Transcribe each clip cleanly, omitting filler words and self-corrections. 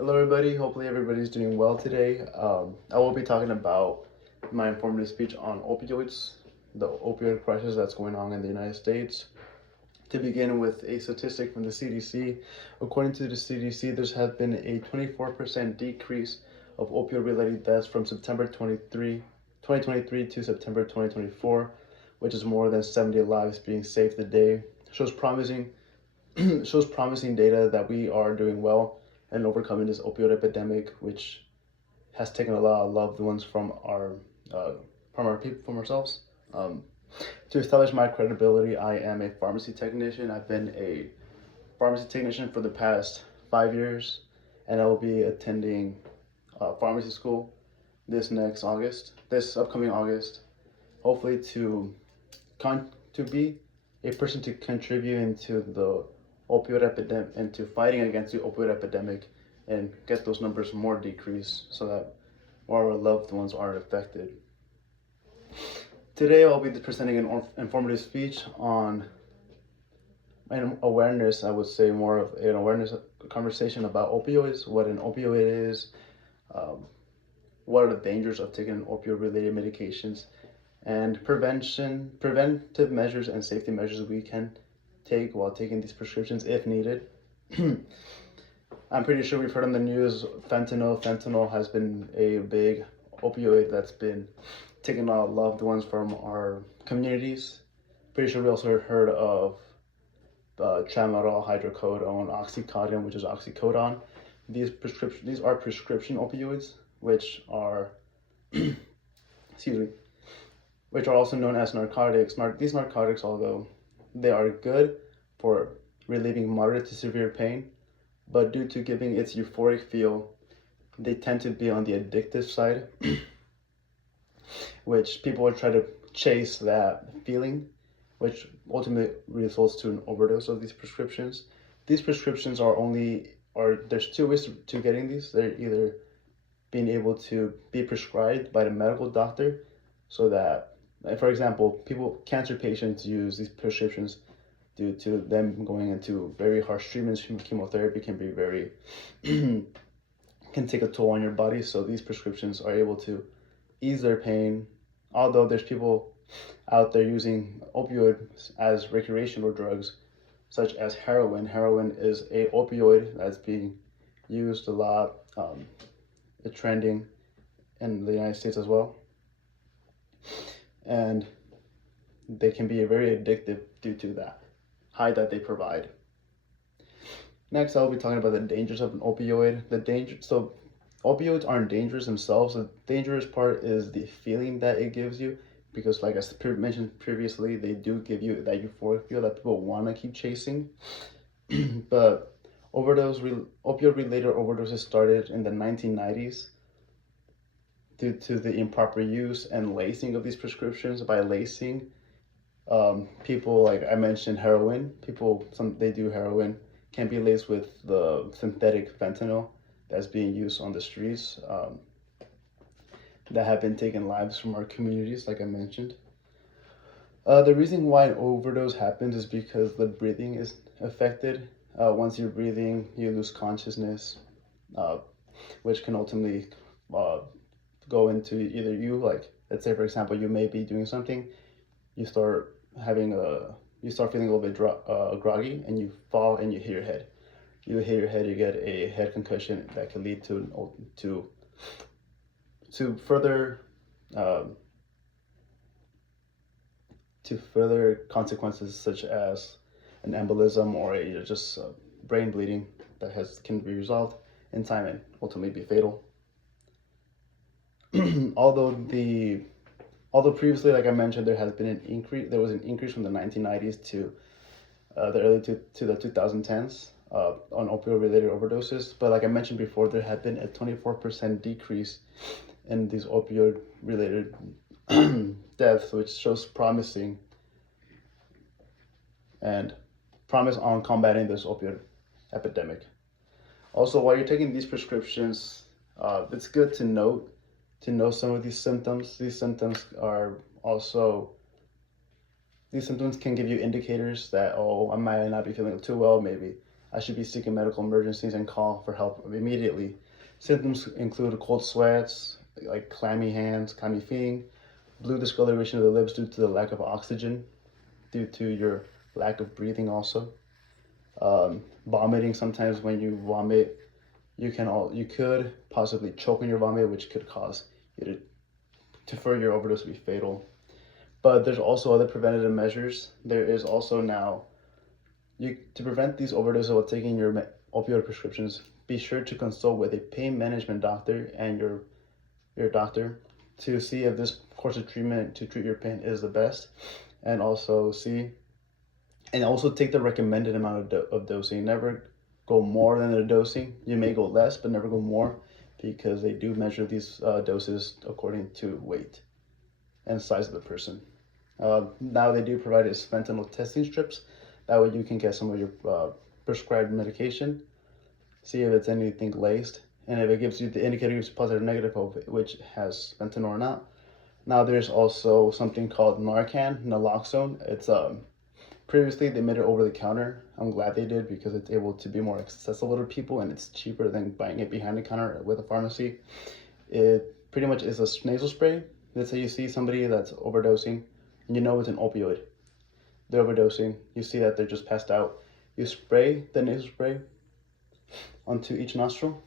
Hello, everybody. Hopefully, everybody's doing well today. I will be talking about my informative speech on opioids, the opioid crisis that's going on in the United States. To begin with a statistic from the CDC, according to the CDC, there has been a 24% decrease of opioid-related deaths from September 2023 to September 2024, which is more than 70 lives being saved a day. Shows promising shows promising data that we are doing well in overcoming this opioid epidemic, which has taken a lot of loved ones uh, from ourselves. Um, to establish my credibility, I am a pharmacy technician. I've been a pharmacy technician for the past 5 years, and I will be attending pharmacy school this upcoming August, hopefully to be a person to contribute into the opioid epidemic and to fighting against the opioid epidemic and get those numbers more decreased so that more of our loved ones aren't affected. Today I'll be presenting an informative speech on an awareness, I would say more of an awareness conversation about opioids, what an opioid is, um, what are the dangers of taking opioid related medications, and preventive measures and safety measures we can take while taking these prescriptions if needed. I'm pretty sure we've heard on the news fentanyl. Fentanyl has been a big opioid that's been taking a lot of loved ones from our communities. Pretty sure we also heard of tramadol, hydrocodone, oxycodone, which is oxycodone. These are prescription opioids, which are excuse me, which are also known as narcotics. These narcotics, although they are good for relieving moderate to severe pain, but due to giving its euphoric feel, they tend to be on the addictive side, which people will try to chase that feeling, which ultimately results to an overdose of these prescriptions. These prescriptions there's two ways to getting these. They're either being able to be prescribed by the medical doctor so that, like, for example, cancer patients use these prescriptions due to them going into very harsh treatments. Chemotherapy can be very, can take a toll on your body. So these prescriptions are able to ease their pain. Although there's people out there using opioids as recreational drugs, such as heroin. Heroin is a opioid that's being used a lot. It's trending in the United States as well. And they can be very addictive due to that high that they provide. Next, I'll be talking about the dangers of an opioid. So opioids aren't dangerous themselves. The dangerous part is the feeling that it gives you, because like I mentioned previously, they do give you that euphoric feel that people want to keep chasing. But opioid-related overdoses started in the 1990s due to the improper use and lacing of these prescriptions. By lacing, people, like I mentioned, heroin. They do heroin, can be laced with the synthetic fentanyl that's being used on the streets, that have been taking lives from our communities, like I mentioned. The reason why an overdose happens is because the breathing is affected. Once you're breathing, you lose consciousness, uh, which can ultimately go into either like, let's say, for example, you may be doing something, you start feeling a little bit groggy, and you fall and you hit your head. You get a head concussion that can lead to further consequences, such as an embolism or just brain bleeding that can be resolved in time and ultimately be fatal. Although previously, like I mentioned, there was an increase from the 1990s to the 2010s on opioid-related overdoses. But like I mentioned before, there had been a 24% decrease in these opioid-related deaths, which shows promise on combating this opioid epidemic. Also, while you're taking these prescriptions, it's good to know some of these symptoms. These symptoms can give you indicators that, oh, I might not be feeling too well. Maybe I should be seeking medical emergencies and call for help immediately. Symptoms include cold sweats, like clammy hands, clammy feet, blue discoloration of the lips due to the lack of oxygen, due to your lack of breathing also. Vomiting, sometimes when you vomit, you could possibly choke on your vomit, which could cause you for your overdose to be fatal. But there's also other preventative measures. There is also now, to prevent these overdoses while taking your opioid prescriptions, be sure to consult with a pain management doctor and your doctor to see if this course of treatment to treat your pain is the best, and also take the recommended amount of dosing. Never go more than the dosing. You may go less, but never go more, because they do measure these doses according to weight and size of the person. Now they do provide us fentanyl testing strips. That way you can get some of your prescribed medication, see if it's anything laced, and if it gives you the indicator gives positive or negative of which has fentanyl or not. Now there's also something called Narcan, naloxone. It's previously they made it over the counter. I'm glad they did, because it's able to be more accessible to people and it's cheaper than buying it behind the counter with a pharmacy. It pretty much is a nasal spray. Let's say you see somebody that's overdosing and you know it's an opioid. They're overdosing. You see that they're just passed out. You spray the nasal spray onto each nostril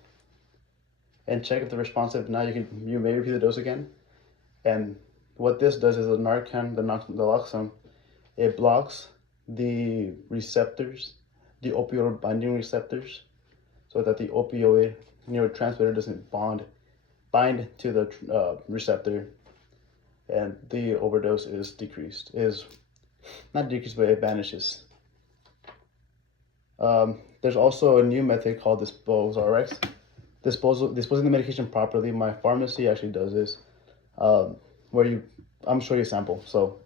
and check if they're responsive. Now you may repeat the dose again. And what this does is the Narcan, the naloxone, it blocks the receptors, the opioid binding receptors, so that the opioid neurotransmitter doesn't bind to the receptor, and the overdose is not decreased, but it vanishes. There's also a new method called DisposeRx. Disposing the medication properly. My pharmacy actually does this, where I'm showing you a sample. So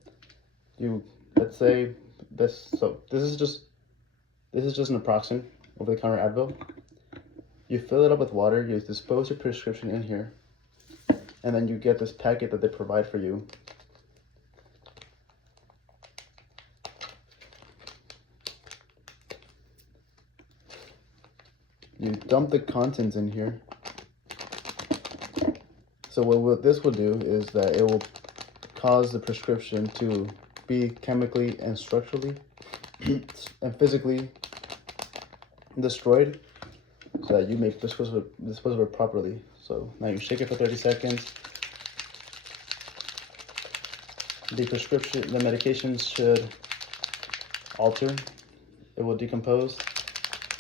let's say this. So this is just an approximate over-the-counter Advil. You fill it up with water. You dispose your prescription in here, and then you get this packet that they provide for you. You dump the contents in here. So what this will do is that it will cause the prescription to be chemically and structurally and physically destroyed, so that you may dispose of it properly. So now you shake it for 30 seconds. The medication should alter. It will decompose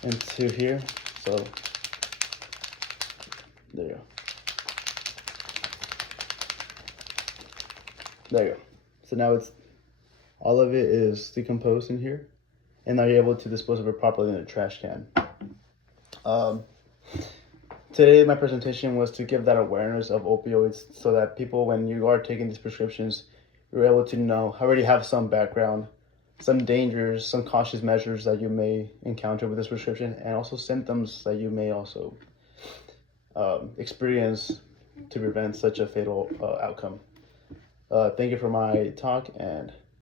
into here. So there you go. There you go. So now all of it is decomposed in here, and now you're able to dispose of it properly in a trash can. Today my presentation was to give that awareness of opioids, so that people, when you are taking these prescriptions, you're able to already have some background, some dangers, some cautious measures that you may encounter with this prescription, and also symptoms that you may also experience to prevent such a fatal outcome. Thank you for my talk, and